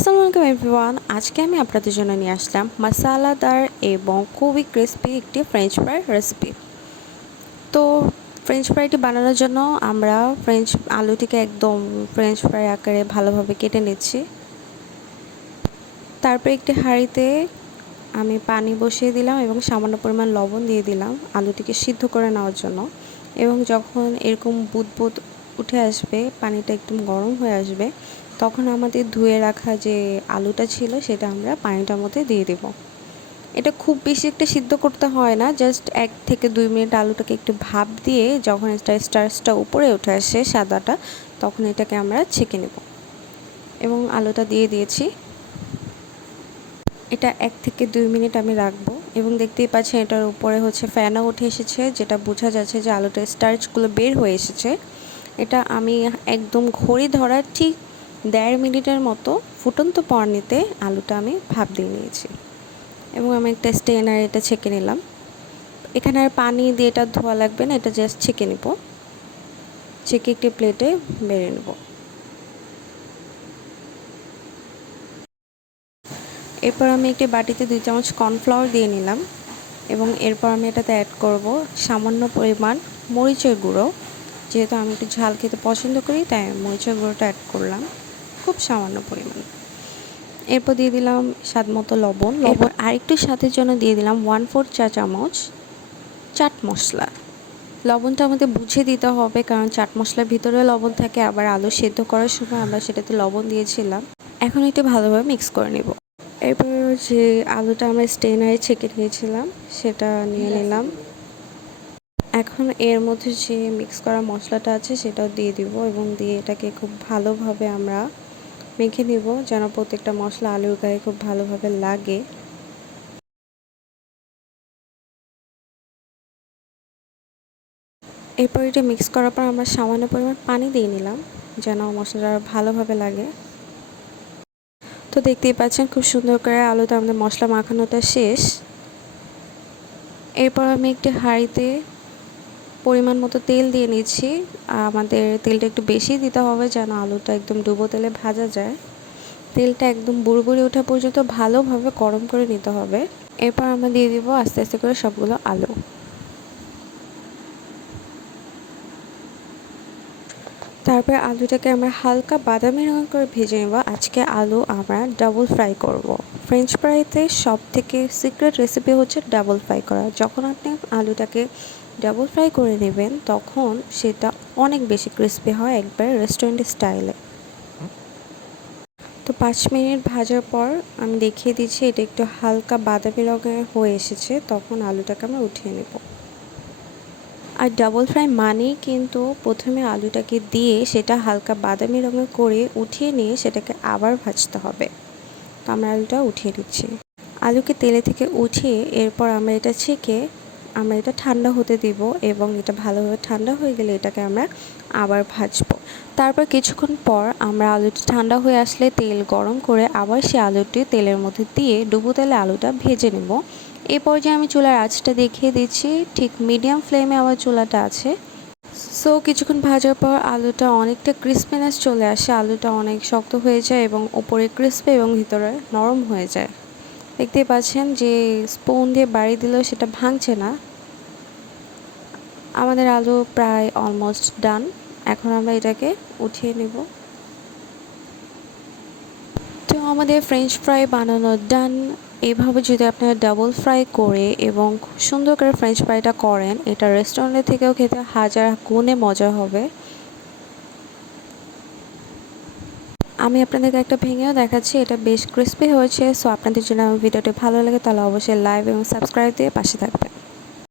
আসসালামু আলাইকুম এভরিওয়ান। আজকে আমি আপনাদের জন্য নিয়ে আসলাম মশলাদার এবং খুবই ক্রিস্পি একটি ফ্রেঞ্চ ফ্রাই রেসিপি। তো ফ্রেঞ্চ ফ্রাইটি বানানোর জন্য আমরা আলুটিকে একদম ফ্রেঞ্চ ফ্রাই আকারে ভালোভাবে কেটে নিচ্ছি। তারপর একটি হাঁড়িতে আমি পানি বসিয়ে দিলাম এবং সামান্য পরিমাণ লবণ দিয়ে দিলাম আলুটিকে সিদ্ধ করে নেওয়ার জন্য। এবং যখন এরকম বুদবুদ উঠে আসবে, পানিটা একদম গরম হয়ে আসবে, তখন আমাদের ধুয়ে রাখা যে আলুটা ছিল সেটা আমরা পানিটার মধ্যে দিয়ে দেব। এটা খুব বেশি একটা সিদ্ধ করতে হয় না, জাস্ট 1 থেকে 2 মিনিট আলুটাকে একটু ভাপ দিয়ে যখন এটা স্টার্চটা উপরে উঠে আসে সাদাটা, তখন এটাকে আমরা ছেঁকে নেব। এবং আলুটা দিয়ে দিয়েছি। এটা 1 থেকে 2 মিনিট আমি রাখবো এবং দেখতেই পাচ্ছেন এটার উপরে ফেনা উঠে এসেছে, যেটা বোঝা যাচ্ছে যে আলুটার স্টার্চগুলো বের হয়ে এসেছে। এটা আমি একদম ঘড়ি ধরার ঠিক 1.5 মিনিটের মতো ফুটন্ত পানিতে আলুটা আমি ভাপ দিয়ে নিয়েছি এবং আমি একটা স্ট্রেনার এটা ছেঁকে নিলাম। এখানে আর পানি দিয়ে এটা ধোয়া লাগবে না, এটা জাস্ট ছেঁকে নেব। ছেঁকে একটি প্লেটে বেড়ে নেব। এরপর আমি একটি বাটিতে 2 চামচ কর্নফ্লাওয়ার দিয়ে নিলাম এবং এরপর আমি এটাতে অ্যাড করব সামান্য পরিমাণ মরিচের গুঁড়ো। যেহেতু আমি একটু ঝাল খেতে পছন্দ করি, তাই মরিচের গুঁড়োটা অ্যাড করলাম খুব সামান্য পরিমাণ। এরপর দিয়ে দিলাম স্বাদ মতো লবণ। আর একটু স্বাদের জন্য দিয়ে দিলাম 1/4 চা চামচ চাট মশলা। লবণটা আমাদের বুঝে দিতে হবে, কারণ চাট মশলার ভিতরে লবণ থাকে, আবার আলু সেদ্ধ করার সময় আমরা সেটাতে লবণ দিয়েছিলাম। এখন একটু ভালোভাবে মিক্স করে নেব। এরপর যে আলুটা আমরা স্ট্রেনারে ছেঁকে নিয়েছিলাম সেটা নিয়ে নিলাম। এখন এর মধ্যে যে মিক্স করা মশলাটা আছে সেটাও দিয়ে দিব এবং দিয়ে এটাকে খুব ভালোভাবে আমরা মেখে নেব, যেন প্রত্যেকটা মশলা আলুর গায়ে খুব ভালোভাবে লাগে। এরপর এটা মিক্স করার পর আমরা সামান্য পরিমাণ পানি দিয়ে নিলাম, যেন মশলাটা ভালোভাবে লাগে। তো দেখতেই পাচ্ছেন খুব সুন্দর করে আলুতে আমাদের মশলা মাখানোটা শেষ। এরপর আমি একটি হাঁড়িতে পরিমাণ মতো তেল দিয়ে নিচ্ছি। আমাদের তেলটা একটু বেশি দিতে হবে, যেন আলুটা একদম ডুবো তেলে ভাজা যায়। তেলটা একদম বুড়বুড়ি ওঠা পর্যন্ত ভালোভাবে গরম করে নিতে হবে। এরপর আমরা দিয়ে দিব আস্তে আস্তে করে সবগুলো আলু। তারপর আলুটাকে আমরা হালকা বাদামি রঙ করে ভেজে নেব। আজকে আলু আমরা ডাবল ফ্রাই করব। ফ্রেঞ্চ ফ্রাইতে সব থেকে সিক্রেট রেসিপি হচ্ছে ডাবল ফ্রাই করা। যখন আপনি আলুটাকে ডাবল ফ্রাই করে নেবেন, তখন সেটা অনেক বেশি ক্রিস্পি হয়, একবারে রেস্টুরেন্ট স্টাইলে। তো 5 মিনিট ভাজার পর আমি দেখিয়ে দিচ্ছি এটা একটু হালকা বাদামি রঙের হয়ে এসেছে, তখন আলুটাকে আমরা উঠিয়ে নেব। আর ডাবল ফ্রাই মানেই কিন্তু প্রথমে আলুটাকে দিয়ে সেটা হালকা বাদামি রঙের করে উঠিয়ে নিয়ে সেটাকে আবার ভাজতে হবে। তো আমরা আলুটা উঠিয়ে নিচ্ছি। আলুকে তেলে থেকে উঠিয়ে এরপর আমরা এটা ছেঁকে আমরা এটা ঠান্ডা হতে দিব এবং এটা ভালোভাবে ঠান্ডা হয়ে গেলে এটাকে আমরা আবার ভাজবো। তারপর কিছুক্ষণ পর আমরা আলুটি ঠান্ডা হয়ে আসলে তেল গরম করে আবার সেই আলুটি তেলের মধ্যে দিয়ে ডুবো তেলে আলুটা ভেজে নেব। এই পর্যায়ে আমি চুলার আঁচটা দেখিয়ে দিচ্ছি, ঠিক মিডিয়াম ফ্লেমে আমার চুলাটা আছে। সো কিছুক্ষণ ভাজার পর আলুটা অনেকটা ক্রিস্পিনেস চলে আসে, আলুটা অনেক শক্ত হয়ে যায় এবং উপরে ক্রিস্পি এবং ভিতরে নরম হয়ে যায়। দেখতেই পাচ্ছেন যে স্পুন দিয়ে বাড়ি দিলেও সেটা ভাঙছে না। আমাদের আলু প্রায় অলমোস্ট ডান। এখন আমরা এটাকে উঠিয়ে নেব। তো আমাদের ফ্রেঞ্চ ফ্রাই বানানো ডান। এইভাবে যদি আপনারা ডাবল ফ্রাই করে এবং খুব সুন্দর করে ফ্রেঞ্চ ফ্রাইটা করেন, এটা রেস্টুরেন্টের থেকেও খেতে হাজার গুণে মজা হবে। আমি আপনাদেরকে একটা ভেঙেও দেখাচ্ছি, এটা বেশ ক্রিস্পি হয়েছে। সো আপনাদের জন্য আমার ভিডিওটি ভালো লাগে তাহলে অবশ্যই লাইক এবং সাবস্ক্রাইব দিয়ে পাশে থাকবেন।